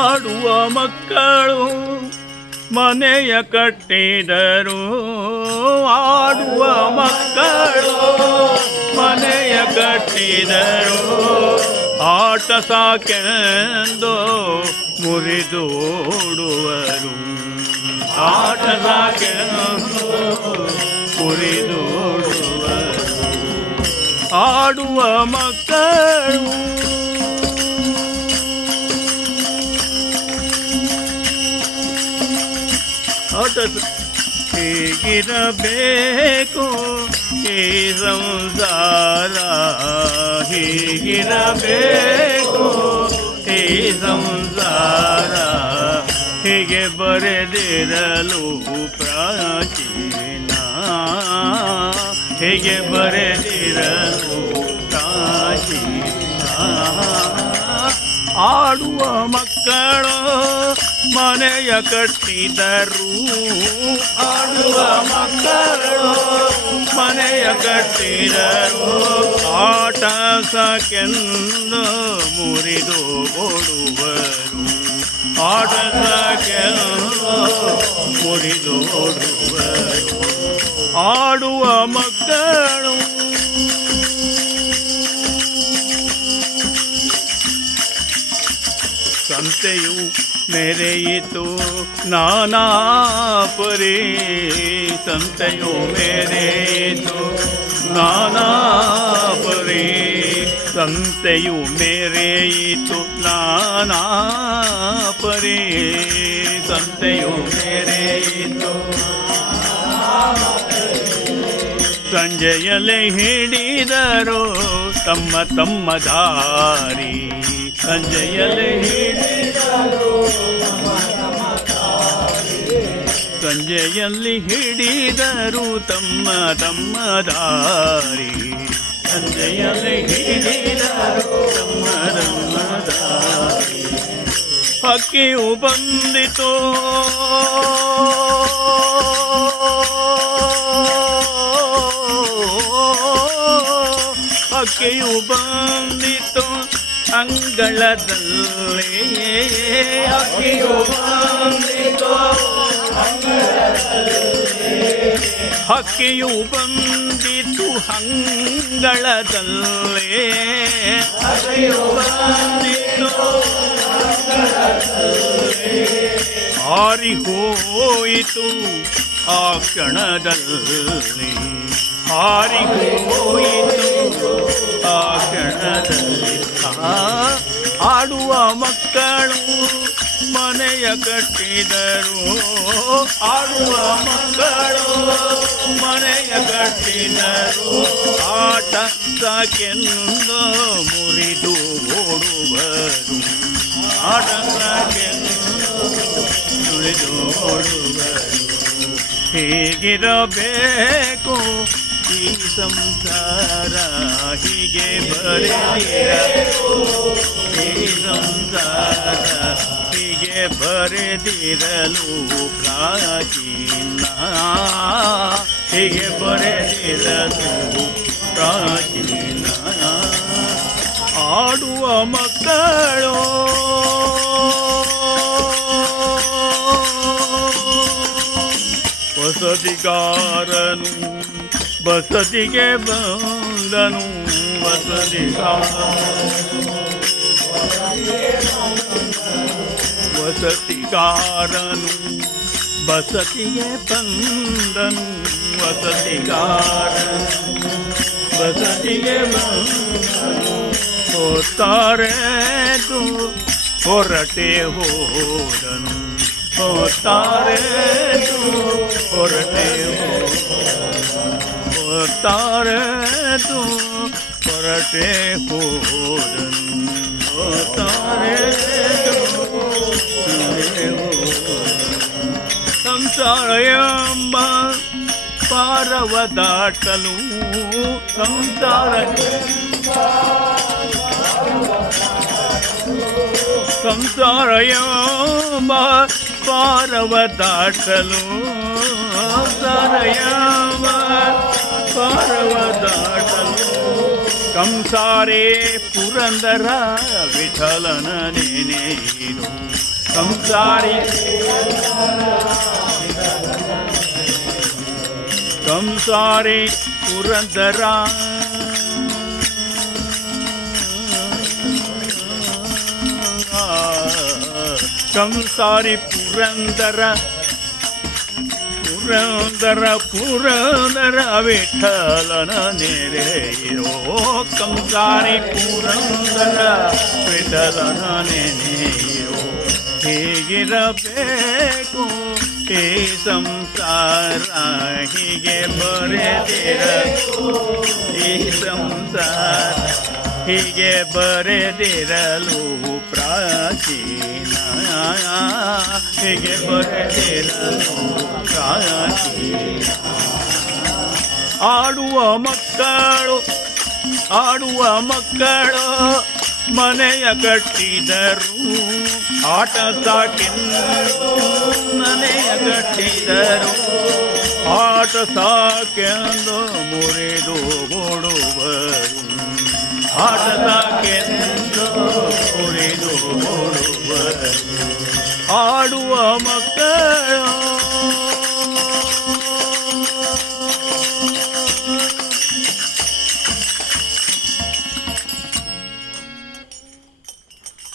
ಆಡುವ ಮಕ್ಕಳು ಮನೆಯ ಕಟ್ಟಿದರು, ಆಡುವ ಮಕ್ಕಳು ಮನೆಯ ಕಟ್ಟಿದರು, ಆಟ ಸಾಕೆಂದು ಮುರಿದೋಡುವರು, ಆಟ ಸಾಕೆಂದು ಮುರಿದೋಡುವರು. ಆಡುವ ಮಕ್ಕಳು ಹೀಗಿರಬೇಕು ಈ ಸಂಸಾರ, ಹೀಗಿರಬೇಕು ಈ ಸಂಸಾರ, ಹೀಗೆ ಬರೆದಿರಲು ಪ್ರಾಚೀನ, ಹೀಗೆ ಬರೆದಿರಲು ಪ್ರಾಚೀನ. ಆಡುವ ಮಕ್ಕಳು ಮನೆಯ ಕಟ್ಟಿದರು, ಆಡುವ ಮಕ್ಕಳು ಮನೆಯ ಕಟ್ಟಿದರು, ಆಟ ಸಾಕೆಂದು ಮುರಿದು ಓಡುವರು, ಆಟ ಸಾಕೆಂದು ಮುರಿದು ಓಡುವರು. ಆಡುವ ಮಕ್ಕಳು ಸಂತೆಯು ಮೆರೆಯಿತು ನಾನಾ ಪರಿ, ಸಂತೆಯು ಮೆರೆಯಿತು ನಾನಾ ಪರಿ, ಸಂತೆಯು ಮೆರೆಯಿತು ನಾನಾ ಪರಿ, ಸಂತೆಯು ಮೆರೆಯಿತು. ಸಂಜೆಯಲ್ಲಿ ಹಿಡಿದರು ತಮ್ಮ ತಮ್ಮ ದಾರಿ, ಸಂಜೆಯಲ್ಲಿ ಹಿಡಿದರು ಸಂಜೆಯಲ್ಲಿ ಹಿಡಿದರು ತಮ್ಮ ತಮ್ಮ ದಾರಿ, ಸಂಜೆಯಲ್ಲಿ ಹಿಡಿದರು ತಮ್ಮ ತಮ್ಮ ದಾರಿ. ಹಕ್ಕಿಯು ಬಂದಿತು ಹಕ್ಕಿಯು ಬಂದಿತು ಅಂಗಳದಲ್ಲೇ, ಹಕ್ಕಿಯು ಬಂದಿತು ಹಕ್ಕಿಯು ಬಂದಿತು ಅಂಗಳದಲ್ಲೇ, ಹಕ್ಕಿಯು ಬಂದಿತು ಹಾರಿ ಹೋಯಿತು ಆ ಕ್ಷಣದಲ್ಲಿ, ಹಾರಿ ಹೋಯಿತು ಆ ಕ್ಷಣದಲ್ಲಿ. ಆಡುವ ಮಕ್ಕಳು ಮನೆಯ ಕಟ್ಟಿದರು, ಆಡುವ ಮಕ್ಕಳು ಮನೆಯ ಕಟ್ಟಿದರು, ಆಟ ಸಾಕೆಂದು ಮುರಿದು ಓಡುವರು, ಆಟ ಸಾಕೆಂದು ಮುರಿದು ಓಡುವರು. ಹೀಗಿರಬೇಕು ಈ ಸಂಸಾರ, ಹೀಗೆ ಬರೆದಿರಲು ಈ ಸಂಸಾರ, ಹೀಗೆ ಬರೆದಿರಲು ಪ್ರಾಚೀನ, ಹೀಗೆ ಬರೆದಿರಲು ಪ್ರಾಚೀನ. ಆಡುವ ಮಕ್ಕಳು ವಸತಿಗಾರನು ಬಸತಿಗೆ ಬಂದನು, ವಸತಿಗಾರನು ಬಸತಿಗೆ ಬಂದನು, ವಸತಿಗಾರನು ಬಸತಿಗೆ ಬಂದನು. ಹೋತಾರೆದು ಹೊರಟೆ ಹೋದನು, ಹೋತಾರೆದು ಹೊರಟೆ ಹೋತಾರೆದು ಹೊರಟೆ ಹೋದನು, ಹೋತಾರೆದು ಹೊರಟೆ ಹೋದನು. ಸಂಸಾರ ಎಂಬ ಪಾರವ ದಾಟಲು, ಸಂಸಾರ ಸಂಸಾರ ಎಂಬ ಪಾರವ ದಾಟಲು, ಸಂಸಾರ ಎಂಬ ಪಾರವ ದಾಟಲು, ಕಂಸಾರೇ ಪುರಂದರ ವಿಠಲನ ನೆನೆಯಿರೋ ಕಂಸಾರಿ ಕಂಸಾರಿ ಪುರಂದರ ಕಂಸಾರಿ ಪುರಂದರ ಪುರಂದರ ಪುರಂದರ ವಿಠಲನ ನೆನೆಯಿರೋ ಕಂಸಾರಿ ಪುರಂದರ ವಿಠಲನ ನೆನೆಯಿರೋ ಹೀಗಿರಬೇಕು ಈ ಸಂಸಾರ ಹೀಗೆ ಬರೆದಿರಲು ಈ ಸಂಸಾರ ಹೀಗೆ ಬರೆದಿರಲು ಪ್ರಾಚೀನ ಹೀಗೆ ಬರೆದಿರಲು ಪ್ರಾಚೀನ ಆಡುವ ಮಕ್ಕಳು ಮನೆಯ ಕಟ್ಟಿದರು ಆಟ ಸಾಕೆಂದು ಮನೆಯ ಕಟ್ಟಿದರು ಆಟ ಸಾಕೆಂದು ಮುರಿದು ಓಡುವರು ಆಟ ಸಾಕೆಂದು ಮುರಿದು ಓಡುವರು ಆಡುವ